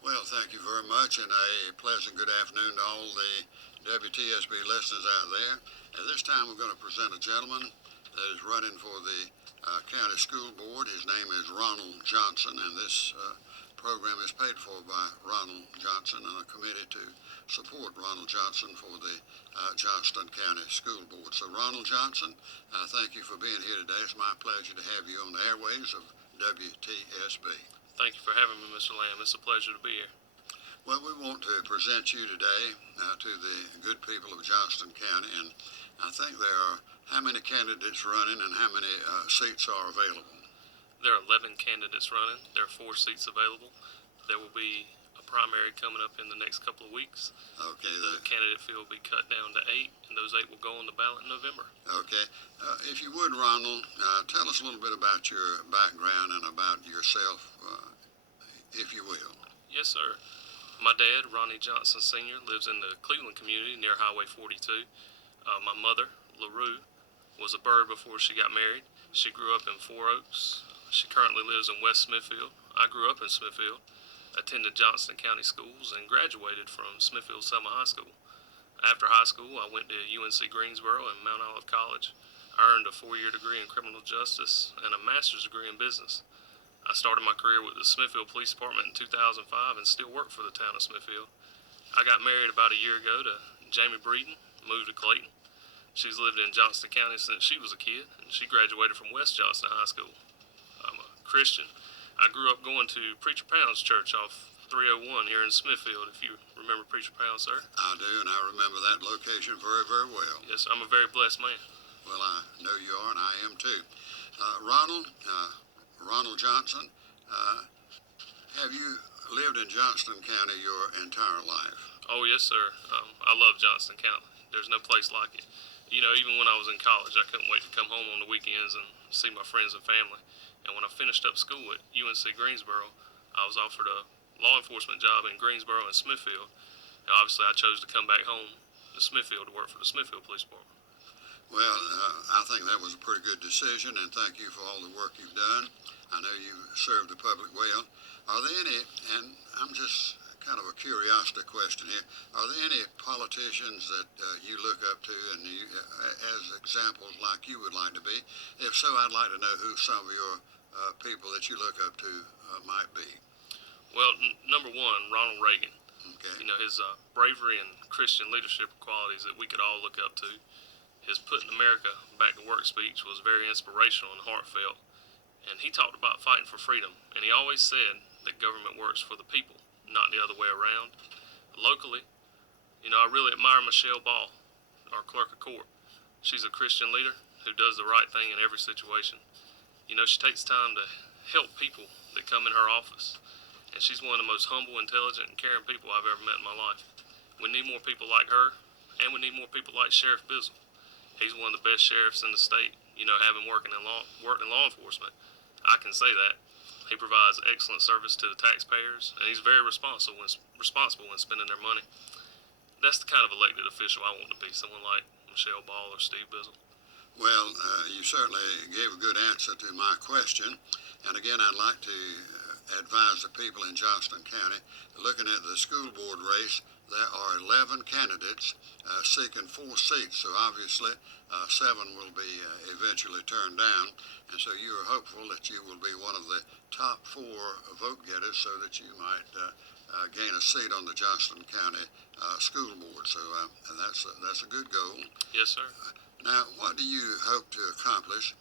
Well, thank you very much, and a pleasant good afternoon to all the WTSB listeners out there. At this time, we're going to present a gentleman that is running for the county school board. His name is Ronald Johnson, and this program is paid for by Ronald Johnson and a committee to support Ronald Johnson for the Johnston County School Board. So, Ronald Johnson, thank you for being here today. It's my pleasure to have you on the airwaves of WTSB. Thank you for having me, Mr. Lamm. It's a pleasure to be here. Well, we want to present you today to the good people of Johnston County, and I think there are how many candidates running and how many seats are available? There are 11 candidates running. There are 4 seats available. There will be a primary coming up in the next couple of weeks. Okay. The candidate field will be cut down to 8, and those 8 will go on the ballot in November. Okay. If you would, Ronald, tell us a little bit about your background and about yourself, if you will. Yes, sir. My dad, Ronnie Johnson Sr., lives in the Cleveland community near Highway 42. My mother, LaRue, was a bird before she got married. She grew up in 4 Oaks. She currently lives in West Smithfield. I grew up in Smithfield, attended Johnston County schools, and graduated from Smithfield Selma High School. After high school, I went to UNC Greensboro and Mount Olive College. I earned a 4-year degree in criminal justice and a master's degree in business. I started my career with the Smithfield Police Department in 2005 and still work for the town of Smithfield. I got married about a year ago to Jamie Breeden, moved to Clayton. She's lived in Johnston County since she was a kid, and she graduated from West Johnston High School. I'm a Christian. I grew up going to Preacher Pound's church off 301 here in Smithfield, if you remember Preacher Pound, sir. I do, and I remember that location very, very well. Yes, I'm a very blessed man. Well, I know you are, and I am too. Ronald Johnson, have you lived in Johnston County your entire life? Oh, yes, sir. I love Johnston County. There's no place like it. You know, even when I was in college, I couldn't wait to come home on the weekends and see my friends and family. And when I finished up school at UNC Greensboro, I was offered a law enforcement job in Greensboro and Smithfield. And obviously, I chose to come back home to Smithfield to work for the Smithfield Police Department. Well, I think that was a pretty good decision, and thank you for all the work you've done. I know you served the public well. Are there any, and I'm just kind of a curiosity question here, are there any politicians that you look up to and you, as examples like you would like to be? If so, I'd like to know who some of your people that you look up to might be. Well, number one, Ronald Reagan. Okay. You know, his bravery and Christian leadership qualities that we could all look up to. His Putting America Back to Work speech was very inspirational and heartfelt. And he talked about fighting for freedom. And he always said that government works for the people, not the other way around. Locally, you know, I really admire Michelle Ball, our clerk of court. She's a Christian leader who does the right thing in every situation. You know, she takes time to help people that come in her office. And she's one of the most humble, intelligent, and caring people I've ever met in my life. We need more people like her, and we need more people like Sheriff Bizzle. He's one of the best sheriffs in the state, you know, having worked in law enforcement. I can say that. He provides excellent service to the taxpayers, and he's very responsible when spending their money. That's the kind of elected official I want to be, someone like Michelle Ball or Steve Bizzle. Well, you certainly gave a good answer to my question. And again, I'd like to advise the people in Johnston County, looking at the school board race, there are 11 candidates seeking 4 seats. So obviously, 7 will be eventually turned down. And so you are hopeful that you will be one of the top 4 vote getters so that you might gain a seat on the Johnston County School Board. So that's a good goal. Yes, sir. Now, what do you hope to accomplish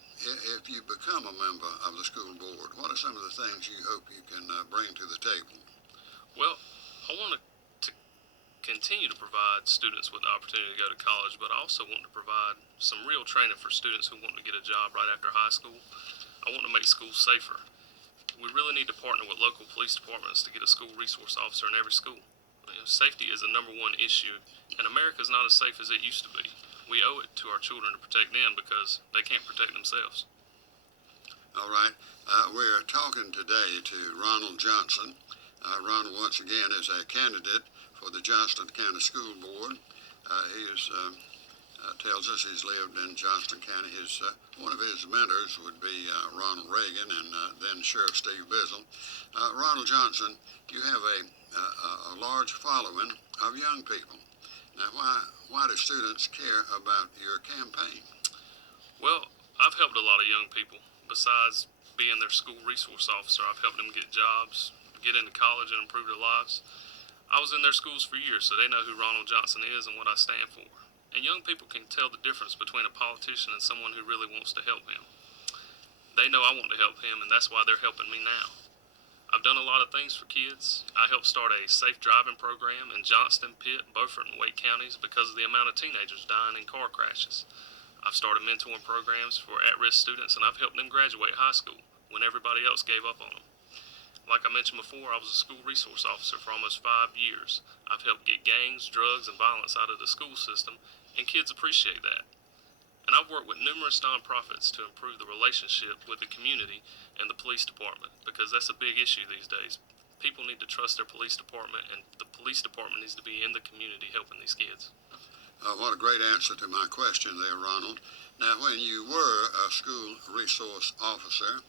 if you become a member of the school board? What are some of the things you hope you can bring to the table? Well, I want to continue to provide students with the opportunity to go to college, but I also want to provide some real training for students who want to get a job right after high school. I want to make schools safer. We really need to partner with local police departments to get a school resource officer in every school. You know, safety is the number one issue, and America is not as safe as it used to be. We owe it to our children to protect them because they can't protect themselves. All right. We're talking today to Ronald Johnson. Ronald, once again, is a candidate for the Johnston County School Board. He is tells us he's lived in Johnston County. One of his mentors would be Ronald Reagan and then Sheriff Steve Bizzle. Ronald Johnson, you have a large following of young people. Now, why do students care about your campaign? Well, I've helped a lot of young people. Besides being their school resource officer, I've helped them get jobs, get into college, and improve their lives. I was in their schools for years, so they know who Ronald Johnson is and what I stand for. And young people can tell the difference between a politician and someone who really wants to help him. They know I want to help him, and that's why they're helping me now. I've done a lot of things for kids. I helped start a safe driving program in Johnston, Pitt, Beaufort, and Wake counties because of the amount of teenagers dying in car crashes. I've started mentoring programs for at-risk students, and I've helped them graduate high school when everybody else gave up on them. Like I mentioned before, I was a school resource officer for almost 5 years. I've helped get gangs, drugs, and violence out of the school system, and kids appreciate that. And I've worked with numerous nonprofits to improve the relationship with the community and the police department, because that's a big issue these days. People need to trust their police department, and the police department needs to be in the community helping these kids. What a great answer to my question there, Ronald. Now, when you were a school resource officer,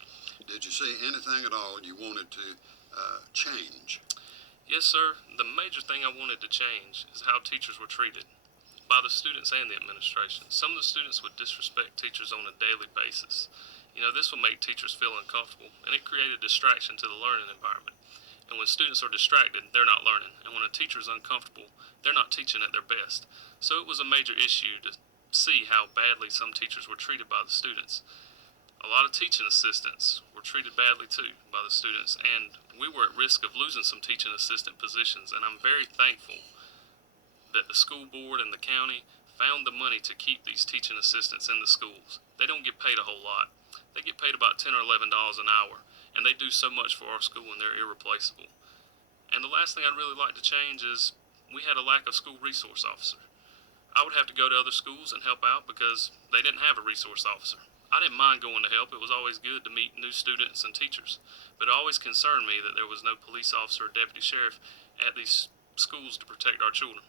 did you see anything at all you wanted to change? Yes, sir. The major thing I wanted to change is how teachers were treated by the students and the administration. Some of the students would disrespect teachers on a daily basis. This would make teachers feel uncomfortable, and it created distraction to the learning environment. And when students are distracted, they're not learning. And when a teacher is uncomfortable, they're not teaching at their best. So it was a major issue to see how badly some teachers were treated by the students. A lot of teaching assistants were treated badly too by the students, and we were at risk of losing some teaching assistant positions. And I'm very thankful that the school board and the county found the money to keep these teaching assistants in the schools. They don't get paid a whole lot. They get paid about $10 or $11 an hour, and they do so much for our school, and they're irreplaceable. And the last thing I'd really like to change is we had a lack of school resource officer. I would have to go to other schools and help out because they didn't have a resource officer. I didn't mind going to help. It was always good to meet new students and teachers, but it always concerned me that there was no police officer or deputy sheriff at these schools to protect our children.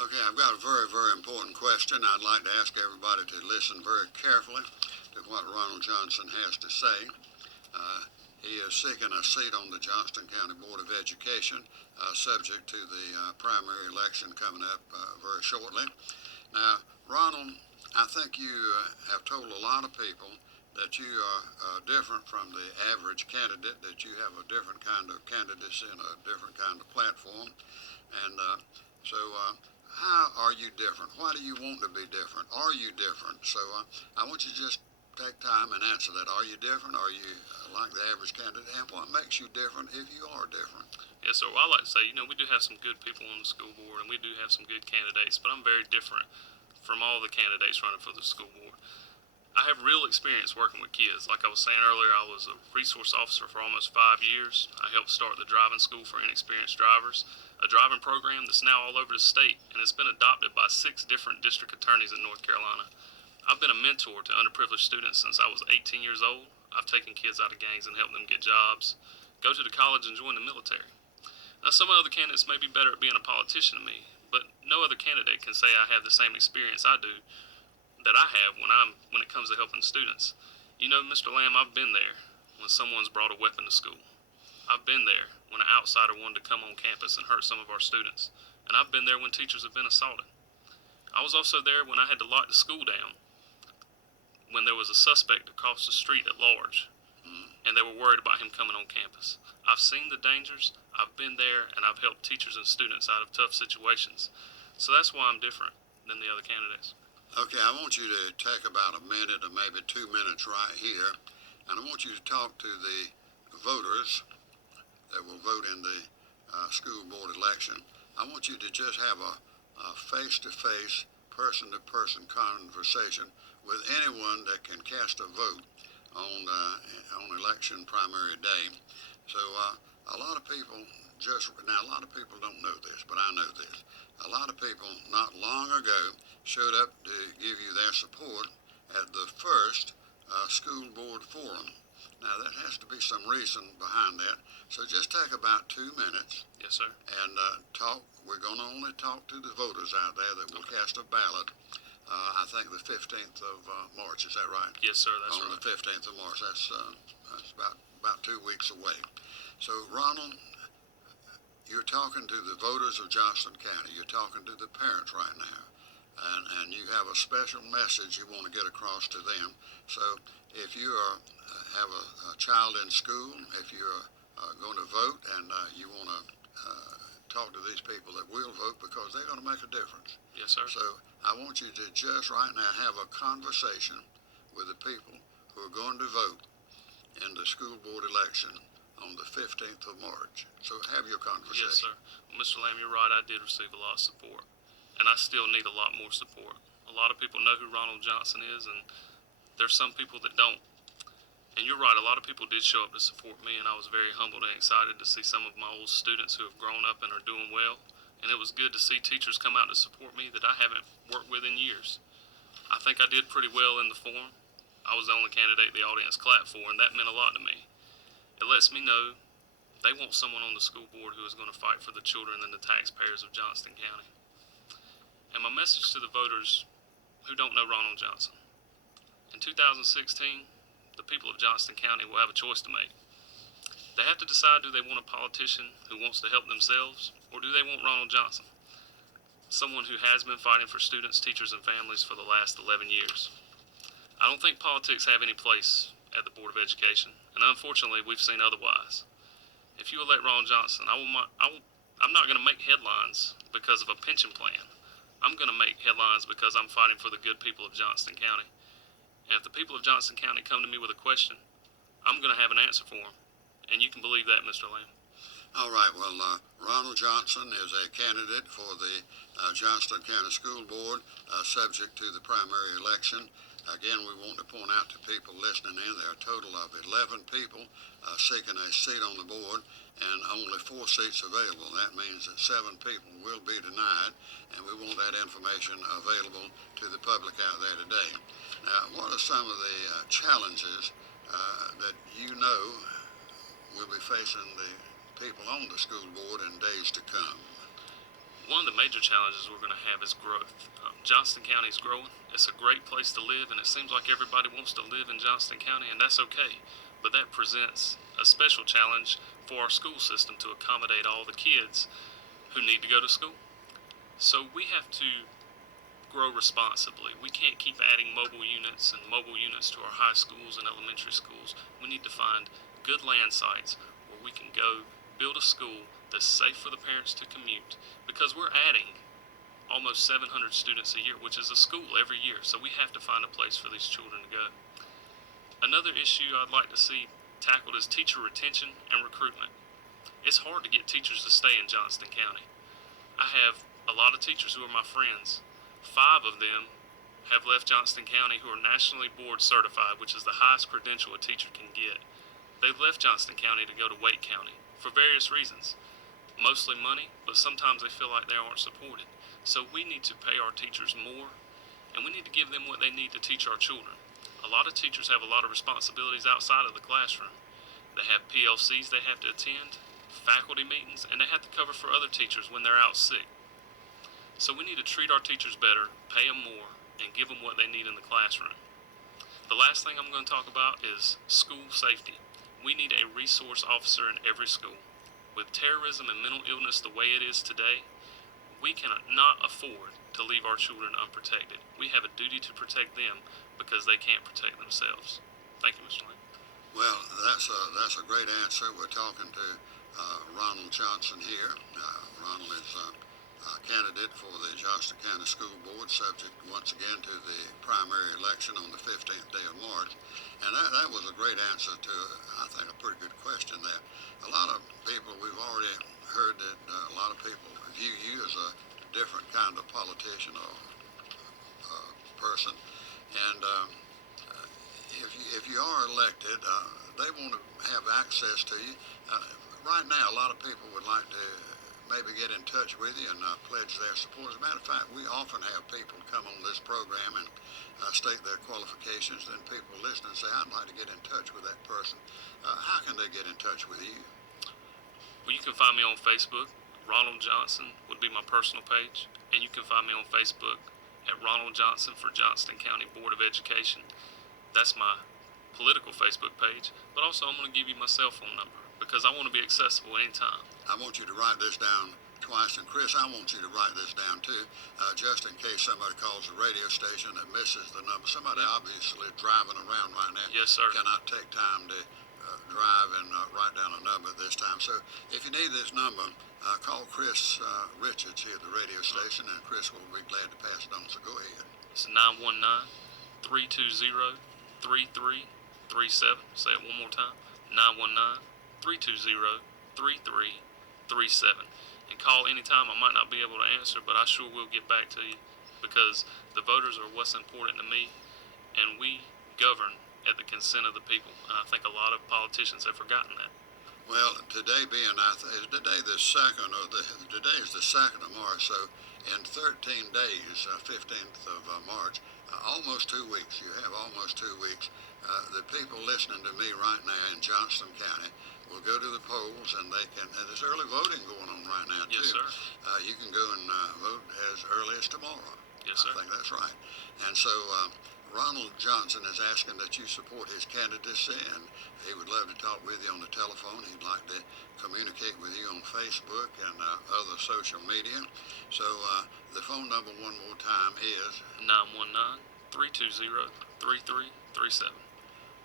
Okay, I've got a very, very important question. I'd like to ask everybody to listen very carefully to what Ronald Johnson has to say. He is seeking a seat on the Johnston County Board of Education, subject to the primary election coming up very shortly. Now, Ronald, I think you have told a lot of people that you are different from the average candidate, that you have a different kind of candidacy and a different kind of platform. And how are you different? Why do you want to be different? Are you different? So I want you to just take time and answer that. Are you different? Are you like the average candidate? And what makes you different if you are different? Yes, sir. Well, I like to say, we do have some good people on the school board, and we do have some good candidates, but I'm very different from all the candidates running for the school board. I have real experience working with kids. Like I was saying earlier, I was a resource officer for almost 5 years. I helped start the driving school for inexperienced drivers, a driving program that's now all over the state, and it's been adopted by 6 different district attorneys in North Carolina. I've been a mentor to underprivileged students since I was 18 years old. I've taken kids out of gangs and helped them get jobs, go to the college, and join the military. Now, some other candidates may be better at being a politician than me, but no other candidate can say I have the same experience I do that I have when it comes to helping students. Mr. Lamm, I've been there when someone's brought a weapon to school. I've been there when an outsider wanted to come on campus and hurt some of our students. And I've been there when teachers have been assaulted. I was also there when I had to lock the school down, when there was a suspect across the street at large, and they were worried about him coming on campus. I've seen the dangers, I've been there, and I've helped teachers and students out of tough situations. So that's why I'm different than the other candidates. Okay, I want you to take about a minute or maybe 2 minutes right here, and I want you to talk to the voters that will vote in the school board election. I want you to just have a face-to-face, person-to-person conversation with anyone that can cast a vote on election primary day. So a lot of people a lot of people don't know this, but I know this. A lot of people not long ago showed up to give you their support at the first school board forum. Now, that has to be some reason behind that. So just take about 2 minutes Yes, sir. and talk. We're going to only talk to the voters out there that will cast a ballot. I think the 15th of March. Is that right? Yes, sir. That's On right. the 15th of March. That's about 2 weeks away. So, Ronald, you're talking to the voters of Johnston County. You're talking to the parents right now. And you have a special message you want to get across to them. So if you have a child in school, if you're going to vote and you want to talk to these people that will vote because they're going to make a difference. Yes, sir. So I want you to just right now have a conversation with the people who are going to vote in the school board election on the 15th of March. So have your conversation. Yes, sir. Well, Mr. Lamm, you're right. I did receive a lot of support. And I still need a lot more support. A lot of people know who Ronald Johnson is, and there's some people that don't. And you're right, a lot of people did show up to support me, and I was very humbled and excited to see some of my old students who have grown up and are doing well. And it was good to see teachers come out to support me that I haven't worked with in years. I think I did pretty well in the forum. I was the only candidate the audience clapped for, and that meant a lot to me. It lets me know they want someone on the school board who is going to fight for the children and the taxpayers of Johnston County. And my message to the voters who don't know Ronald Johnson. In 2016, the people of Johnston County will have a choice to make. They have to decide, do they want a politician who wants to help themselves, or do they want Ronald Johnson, someone who has been fighting for students, teachers, and families for the last 11 years. I don't think politics have any place at the Board of Education, and unfortunately, we've seen otherwise. If you elect Ronald Johnson, I'm not going to make headlines because of a pension plan. I'm going to make headlines because I'm fighting for the good people of Johnston County. And if the people of Johnston County come to me with a question, I'm going to have an answer for them. And you can believe that, Mr. Lamm. All right. Well, Ronald Johnson is a candidate for the Johnston County School Board, subject to the primary election. Again, we want to point out to people listening in, there are a total of 11 people seeking a seat on the board, and only 4 seats available. That means that 7 people will be denied, and we want that information available to the public out there today. Now, what are some of the challenges that you know will be facing the people on the school board in days to come? One of the major challenges we're going to have is growth. Johnston County is growing. It's a great place to live, and it seems like everybody wants to live in Johnston County, and that's okay. But that presents a special challenge for our school system to accommodate all the kids who need to go to school. So we have to grow responsibly. We can't keep adding mobile units and mobile units to our high schools and elementary schools. We need to find good land sites where we can go build a school that's safe for the parents to commute, because we're adding almost 700 students a year, which is a school every year. So we have to find a place for these children to go. Another issue I'd like to see tackled is teacher retention and recruitment. It's hard to get teachers to stay in Johnston County. I have a lot of teachers who are my friends. 5 of them have left Johnston County who are nationally board certified, which is the highest credential a teacher can get. They've left Johnston County to go to Wake County for various reasons. Mostly money, but sometimes they feel like they aren't supported. So we need to pay our teachers more, and we need to give them what they need to teach our children. A lot of teachers have a lot of responsibilities outside of the classroom. They have PLCs they have to attend, faculty meetings, and they have to cover for other teachers when they're out sick. So we need to treat our teachers better, pay them more, and give them what they need in the classroom. The last thing I'm going to talk about is school safety. We need a resource officer in every school. With terrorism and mental illness the way it is today, we cannot afford to leave our children unprotected. We have a duty to protect them because they can't protect themselves. Thank you, Mr. Lamm. Well, that's a great answer. We're talking to Ronald Johnson here. Ronald is a candidate for the Johnston County School Board, subject once again to the primary election on the 15th day of March. And that was a great answer to, I think, a pretty good question there. A lot of people, we've already heard that a lot of people view you as a different kind of politician or person. And if you are elected, they want to have access to you. Right now, a lot of people would like to maybe get in touch with you and pledge their support. As a matter of fact, we often have people come on this program and state their qualifications. Then people listen and say, I'd like to get in touch with that person. How can they get in touch with you? Well, you can find me on Facebook. Ronald Johnson would be my personal page. And you can find me on Facebook at Ronald Johnson for Johnston County Board of Education. That's my political Facebook page. But also, I'm going to give you my cell phone number because I want to be accessible anytime. I want you to write this down twice, and Chris, I want you to write this down too, just in case somebody calls the radio station that misses the number. Somebody obviously driving around right now. Yes, sir. Cannot take time to drive and write down a number this time. So if you need this number, call Chris Richards here at the radio station, and Chris will be glad to pass it on. So go ahead. It's 919-320-3337. Say it one more time. 919-320-3337. And call anytime. I might not be able to answer, but I sure will get back to you because the voters are what's important to me, and we govern at the consent of the people. And I think a lot of politicians have forgotten that. Well, today being today the 2nd, or today is the 2nd of March, so in 13 days, 15th of March, almost 2 weeks. You have almost 2 weeks. The people listening to me right now in Johnston County will go to the polls, and they can. And there's early voting going on right now too. Yes, sir. You can go and vote as early as tomorrow. Yes, sir. I think that's right. And so Ronald Johnson is asking that you support his candidacy, and he would love to talk with you on the telephone. He'd like to communicate with you on Facebook and other social media. So the phone number one more time is 919-320-3337.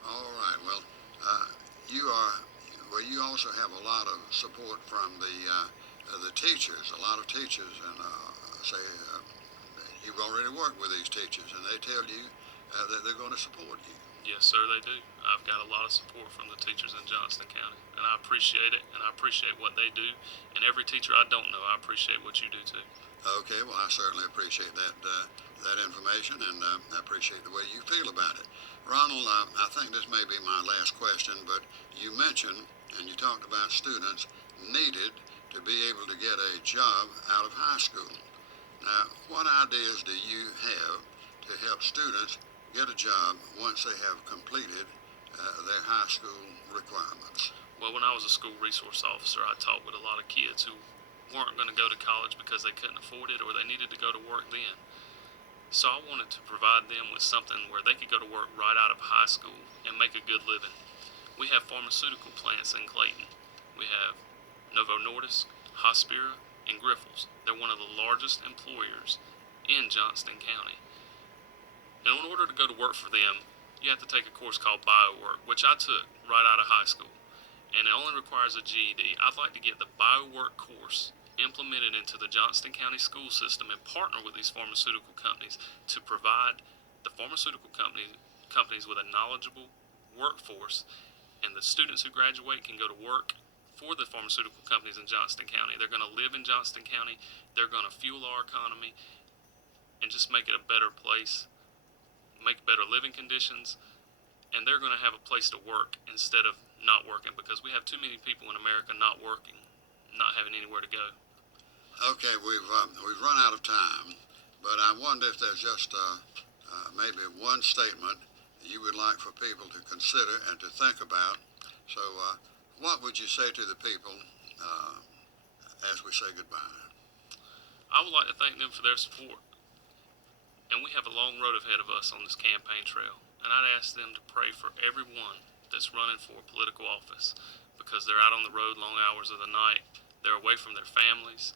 All right. Well, you also have a lot of support from the teachers. A lot of teachers, and you've already worked with these teachers, and they tell you that they're going to support you. Yes, sir, they do. I've got a lot of support from the teachers in Johnston County, and I appreciate it, and I appreciate what they do. And every teacher I don't know, I appreciate what you do too. Okay, well, I certainly appreciate that information, and I appreciate the way you feel about it. Ronald, I think this may be my last question, but you mentioned, and you talked about students needed to be able to get a job out of high school. Now, what ideas do you have to help students get a job once they have completed their high school requirements? Well, when I was a school resource officer, I taught with a lot of kids who weren't going to go to college because they couldn't afford it or they needed to go to work then. So I wanted to provide them with something where they could go to work right out of high school and make a good living. We have pharmaceutical plants in Clayton. We have Novo Nordisk, Hospira, and Grifols. They're one of the largest employers in Johnston County. And in order to go to work for them, you have to take a course called BioWork, which I took right out of high school. And it only requires a GED. I'd like to get the BioWork course implemented into the Johnston County school system and partner with these pharmaceutical companies to provide the pharmaceutical companies with a knowledgeable workforce, and the students who graduate can go to work for the pharmaceutical companies in Johnston County. They're going to live in Johnston County. They're going to fuel our economy and just make it a better place, make better living conditions, and they're going to have a place to work instead of not working, because we have too many people in America not working, not having anywhere to go. Okay, we've run out of time, but I wonder if there's just maybe one statement you would like for people to consider and to think about. So what would you say to the people as we say goodbye? I would like to thank them for their support. And we have a long road ahead of us on this campaign trail. And I'd ask them to pray for everyone that's running for political office, because they're out on the road long hours of the night. They're away from their families,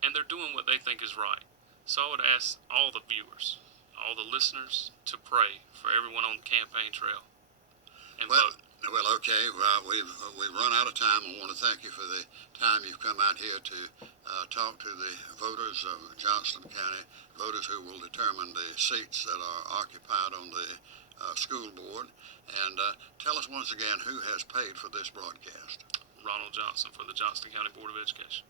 and they're doing what they think is right. So I would ask all the viewers, all the listeners, to pray for everyone on the campaign trail and vote. Well, okay. We've run out of time. I want to thank you for the time you've come out here to talk to the voters of Johnston County, voters who will determine the seats that are occupied on the school board. And tell us once again who has paid for this broadcast. Ronald Johnson for the Johnston County Board of Education.